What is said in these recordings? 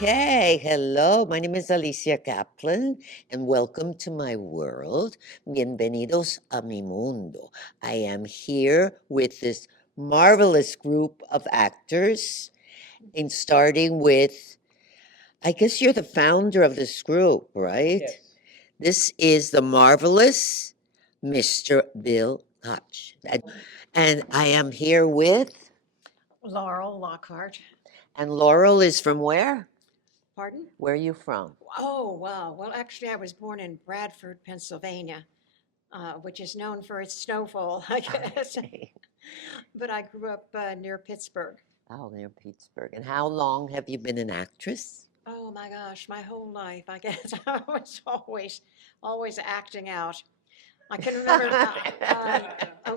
Okay, hello. My name is Alicia Kaplan, and welcome to my world. Bienvenidos a mi mundo. I am here with this marvelous group of actors, and starting with, I guess you're the founder of this group, right? Yes. This is the marvelous Mr. Bill Koch. And I am here with, Laurel Lockhart. and Laurel is from where? Pardon? Where are you from? Oh, wow. Well, actually, I was born in Bradford, Pennsylvania, which is known for its snowfall, I guess. Okay. But I grew up near Pittsburgh. Oh, near Pittsburgh. And how long have you been an actress? Oh my gosh, my whole life, I guess. I was always acting out. I can remember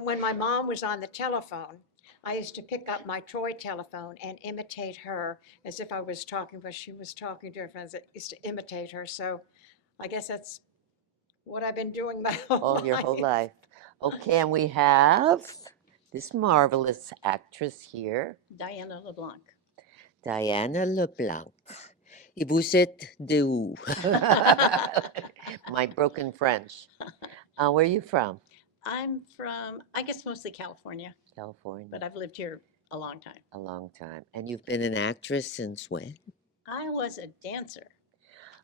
when my mom was on the telephone, I used to pick up my toy telephone and imitate her as if I was talking, but she was talking to her friends. I used to imitate her. So I guess that's what I've been doing my whole Oh, life. your whole life. Okay, and we have this marvelous actress here, Diana LeBlanc. Diana LeBlanc. Et vous êtes de où? My broken French. Where are you from? I'm from, I guess, mostly California, California. but I've lived here a long time. A long time. And you've been an actress since when? I was a dancer.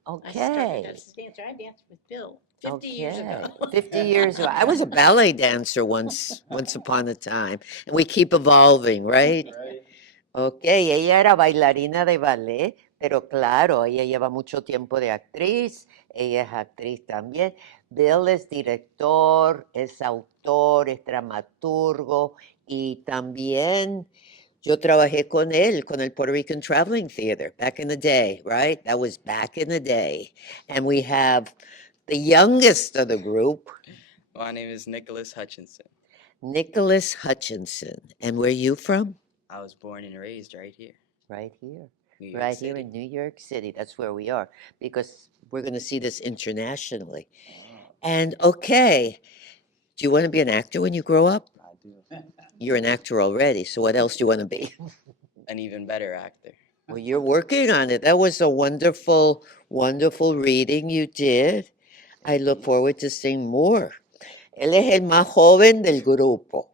I started Okay. as a dancer. I danced with Bill 50 years ago. 50 years ago. I was a ballet dancer once upon a time. And we keep evolving, right? Right. Ok, ella era bailarina de ballet, pero claro, ella lleva mucho tiempo de actriz, ella es actriz también. Bill es director, es autor, es dramaturgo y también yo trabajé con él, con el Puerto Rican Traveling Theatre back in the day, right? That was back in the day. And we have the youngest of the group, My name is Nicholas Hutchinson. Nicholas Hutchinson. And where are you from? I was born and raised right here, Right here. New York Right City. here in New York City. That's where we are because we're going to see this internationally. And okay, do you want to be an actor when you grow up? I do. You're an actor already, so what else do you want to be? An even better actor. Well, you're working on it. That was a wonderful, wonderful reading you did. I look forward to seeing more. Él es el más joven del grupo.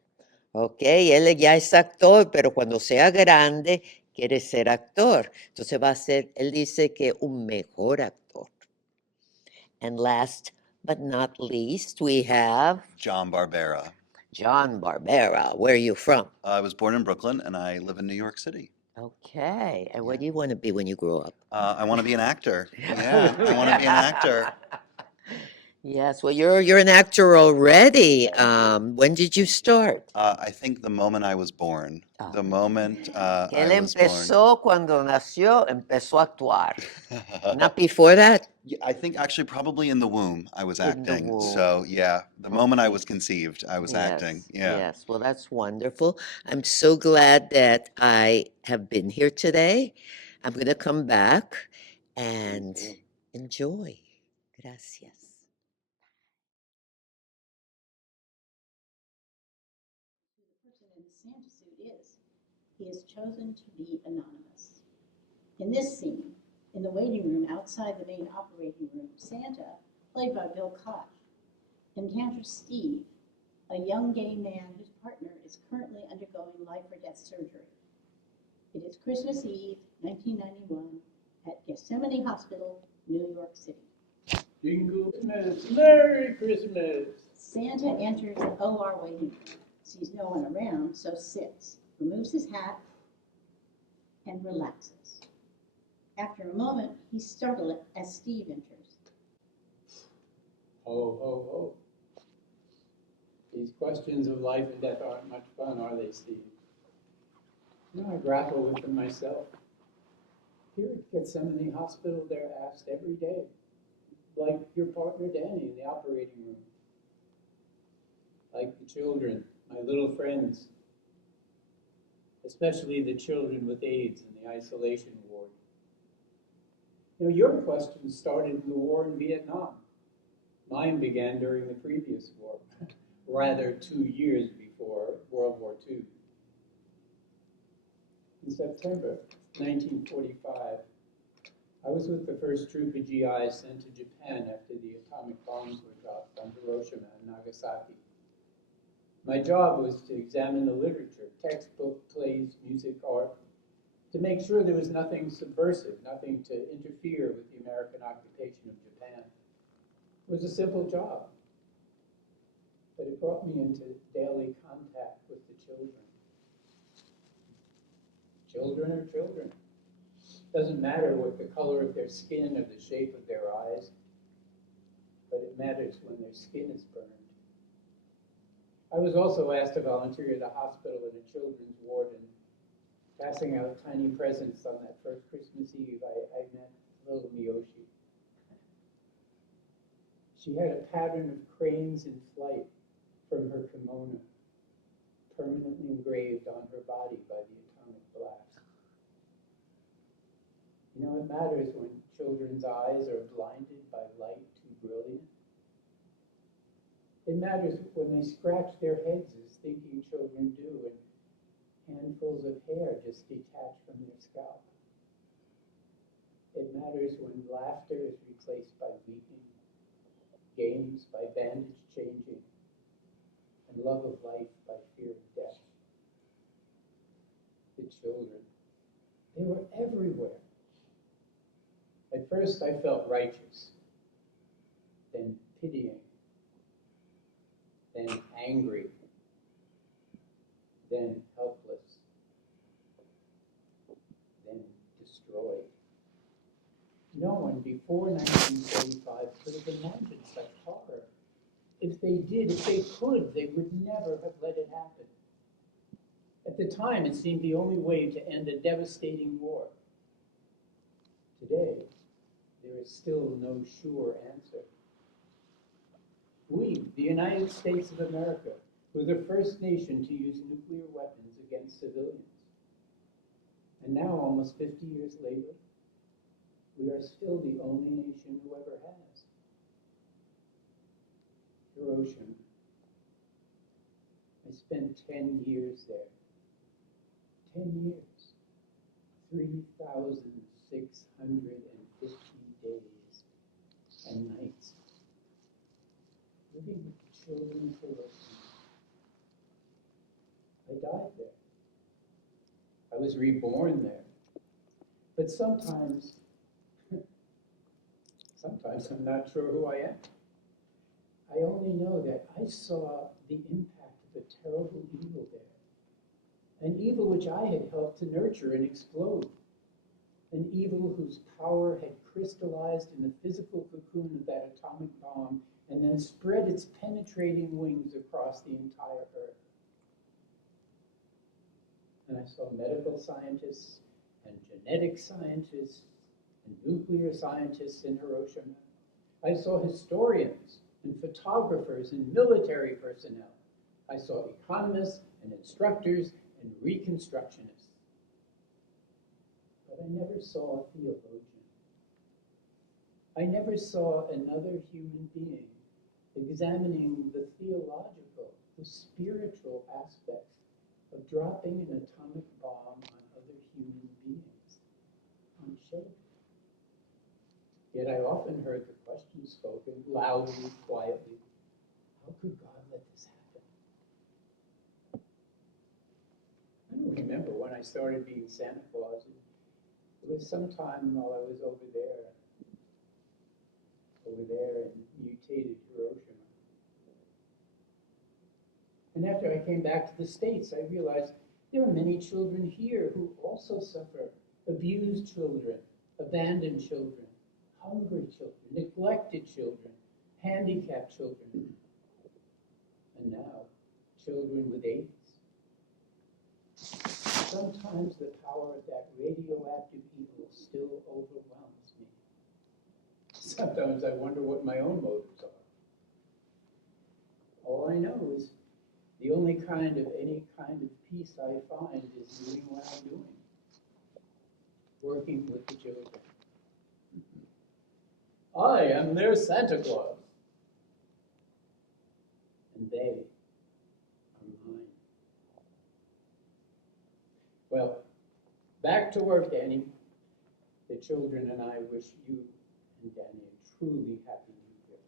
Ok, él ya es actor, pero cuando sea grande quiere ser actor. Entonces va a ser, él dice que un mejor actor. And last but not least, we have John Barbera. John Barbera. Where are you from? I was born in Brooklyn and I live in New York City. Okay, and what do you want to be when you grow up? I want to be an actor. Yeah, I want to be an actor. Yes, well, you're an actor already. When did you start? I think the moment I was born. The moment Que él I was born. empezó cuando nació, empezó a actuar. Not before that? Yeah, I think actually probably in the womb I was In the acting. womb. So yeah, the moment I Okay. was conceived, I was Yes, acting. Yeah. Yes, well, that's wonderful. I'm so glad that I have been here today. I'm going to come back and enjoy. Gracias. The person in the Santa suit is, he has chosen to be anonymous. In this scene, in the waiting room outside the main operating room, Santa, played by Bill Koch, encounters Steve, a young gay man whose partner is currently undergoing life or death surgery. It is Christmas Eve, 1991, at Gethsemane Hospital, New York City. Jingle Christmas, Merry Christmas. Santa enters the OR waiting room, sees no one around, so sits, removes his hat, and relaxes. After a moment, he's startled as Steve enters. Ho, ho, ho. These questions of life and death aren't much fun, are they, Steve? I grapple with them myself. Here at Gethsemane Hospital, they're asked every day, like your partner Danny in the operating room, like the children, my little friends, especially the children with AIDS in the isolation ward. Your questions started in the war in Vietnam. Mine began during the previous war, rather 2 years before World War II. In September 1945, I was with the first troop of GIs sent to Japan after the atomic bombs were dropped on Hiroshima and Nagasaki. My job was to examine the literature, textbook, plays, music, art, to make sure there was nothing subversive, nothing to interfere with the American occupation of Japan. It was a simple job, but it brought me into daily contact with the children. Children are children. Doesn't matter what the color of their skin or the shape of their eyes, but it matters when their skin is burned. I was also asked to volunteer at a hospital in a children's ward, and passing out tiny presents on that first Christmas Eve, I met little Miyoshi. She had a pattern of cranes in flight from her kimono, permanently engraved on her body by the atomic blast. You know, it matters when children's eyes are blinded by light too brilliant. It matters when they scratch their heads as thinking children do, and handfuls of hair just detach from their scalp. It matters when laughter is replaced by weeping, games by bandage changing, and love of life by fear of death. The children, they were everywhere. At first I felt righteous, then pitying, then angry, then helpless, then destroyed. No one before 1945 could have imagined such horror. If they did, if they could, they would never have let it happen. At the time, it seemed the only way to end a devastating war. Today, there is still no sure answer. We, the United States of America, were the first nation to use nuclear weapons against civilians. And now, almost 50 years later, we are still the only nation who ever has. Hiroshima. I spent 10 years there. 10 years. 3,650 days and nights. Living with the children of Hiroshima. I died there. I was reborn there. But sometimes I'm not sure who I am. I only know that I saw the impact of a terrible evil there. An evil which I had helped to nurture and explode. An evil whose power had crystallized in the physical cocoon of that atomic bomb and then spread its penetrating wings across the entire earth. And I saw medical scientists and genetic scientists and nuclear scientists in Hiroshima. I saw historians and photographers and military personnel. I saw economists and instructors and reconstructionists. But I never saw a theologian. I never saw another human being examining the theological, the spiritual aspects of dropping an atomic bomb on other human beings, on children. Yet I often heard the question spoken loudly, quietly, how could God let this happen? I don't remember when I started being Santa Claus. It was sometime while I was over there in mutated Hiroshima. And after I came back to the States, I realized there are many children here who also suffer. Abused children, abandoned children, hungry children, neglected children, handicapped children, and now children with AIDS. Sometimes the power of that radioactive evil still overwhelms me. Sometimes I wonder what my own motives are. All I know is the only kind of any kind of peace I find is doing what I'm doing, working with the children. I am their Santa Claus, and they are mine. Well, back to work, Annie. the children and I wish you and Denia truly happy New Year.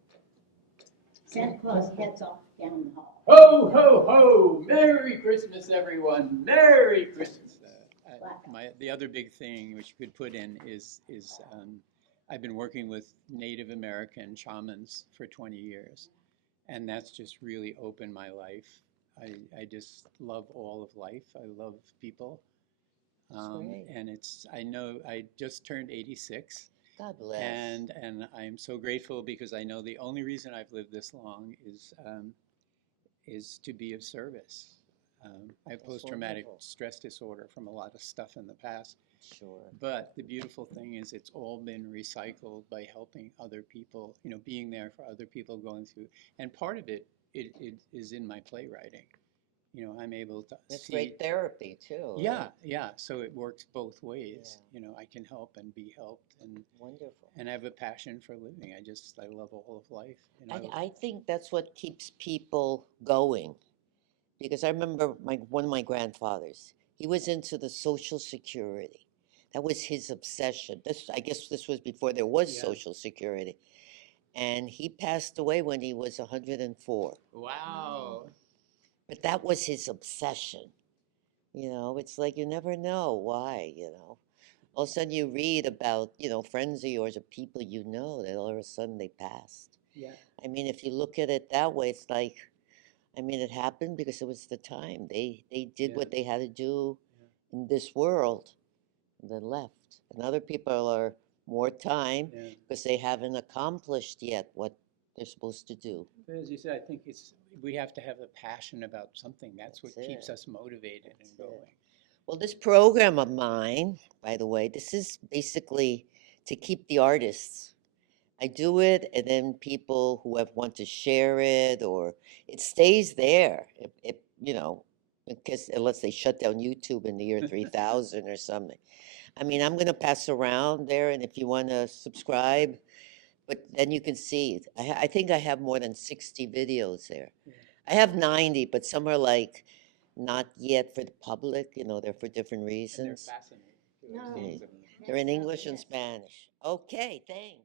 Santa Claus heads off down the hall. Ho, ho, ho! Merry Christmas, everyone! Merry Christmas! The other big thing which you could put in is I've been working with Native American shamans for 20 years, and that's just really opened my life. I just love all of life. I love people. Great. And I know I just turned 86. God bless. And I'm so grateful because I know the only reason I've lived this long is to be of service. I have post-traumatic wonderful. stress disorder from a lot of stuff in the past. Sure. But the beautiful thing is it's all been recycled by helping other people, being there for other people going through. And part of it is in my playwriting. I'm able to That's see. great therapy too. Yeah, right? yeah. So it works both ways. I can help and be helped, Wonderful. and I have a passion for living. I love all of life. I think that's what keeps people going. Because I remember one of my grandfathers, he was into the Social Security. That was his obsession. I guess this was before there was Yeah. Social Security. And he passed away when he was 104. Wow. But that was his obsession. It's like you never know why, All of a sudden you read about, friends of yours or people that all of a sudden they passed. Yeah. I mean, if you look at it that way, it's like, it happened because it was the time. They did Yeah. what they had to do in this world and then left. And other people are more time Yeah. because they haven't accomplished yet what they're supposed to do. But as you said, I think we have to have a passion about something. That's what That's keeps it. us motivated That's and going. Well, this program of mine, by the way, this is basically to keep the artists. I do it, and then people who want to share it, or it stays there. Because unless they shut down YouTube in the year 3000 or something. I'm going to pass around there, and if you want to subscribe, but then you can see. I think I have more than 60 videos there. Yeah. I have 90, but some are like not yet for the public. They're for different And they're reasons. fascinating. No. There's scenes of them. They're in That's English and it. Spanish. Okay, thanks.